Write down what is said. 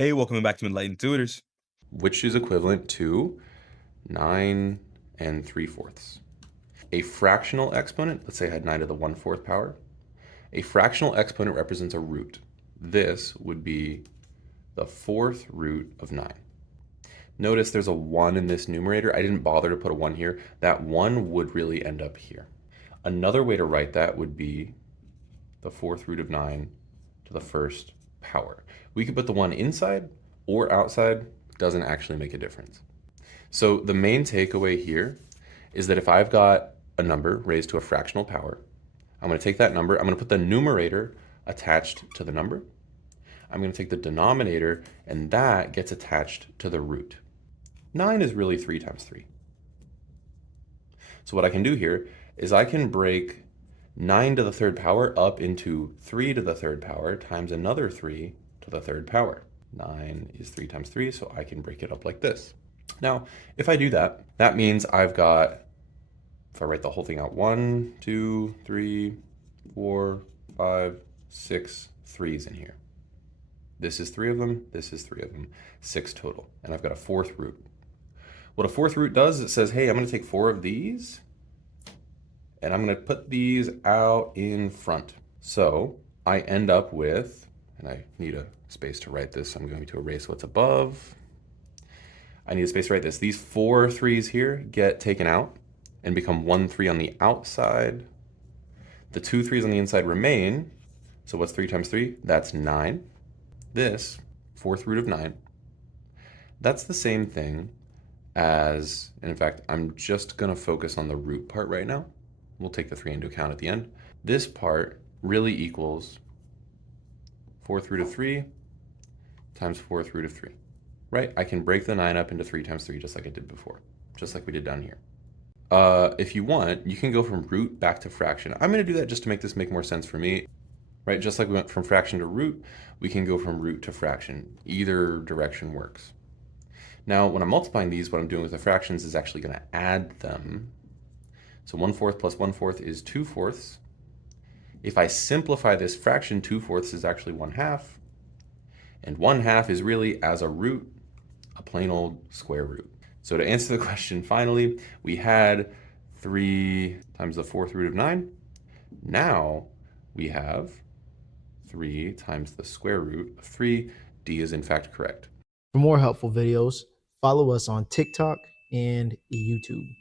Hey, welcome back to Enlightened Tutors. which is equivalent to 9 and 3/4. A fractional exponent, let's say I had 9 to the 1/4 power. A fractional exponent represents a root. This would be the 4th root of 9. Notice there's a 1 in this numerator. I didn't bother to put a 1 here. That 1 would really end up here. Another way to write that would be the 4th root of 9 to the 1st power. We could put the 1 inside or outside. Doesn't actually make a difference. So the main takeaway here is that if I've got a number raised to a fractional power, I'm going to take that number, I'm going to put the numerator attached to the number. I'm going to take the denominator, and that gets attached to the root. 9 is really 3 times 3. So what I can do here is I can break 9 to the 3rd power up into 3 to the 3rd power times another 3 to the 3rd power. 9 is 3 times 3, so I can break it up like this. Now, if I do that, that means I've got, if I write the whole thing out, 1, 2, 3, 4, 5, 6 threes in here. This is 3 of them, this is 3 of them, 6 total. And I've got a 4th root. What a 4th root does, it says, hey, I'm going to take 4 of these, and I'm going to put these out in front. So I end up with, and I need a space to write this, so I'm going to erase what's above. I need a space to write this. These 4 3s here get taken out and become 1 3 on the outside. The 2 3s on the inside remain. So what's 3 times 3? That's 9. This, 4th root of 9, that's the same thing as, and in fact, I'm just going to focus on the root part right now. We'll take the 3 into account at the end. This part really equals 4th root of 3 times 4th root of 3, right? I can break the 9 up into 3 times 3 just like I did before, just like we did down here. If you want, you can go from root back to fraction. I'm going to do that just to make this make more sense for me, right? Just like we went from fraction to root, we can go from root to fraction. Either direction works. Now, when I'm multiplying these, what I'm doing with the fractions is actually going to add them. So 1/4 plus 1/4 is 2/4. If I simplify this fraction, 2/4 is actually 1/2. And 1/2 is really, as a root, a plain old square root. So to answer the question, finally, we had 3 times the 4th root of 9. Now we have 3 times the square root of 3. D is in fact correct. For more helpful videos, follow us on TikTok and YouTube.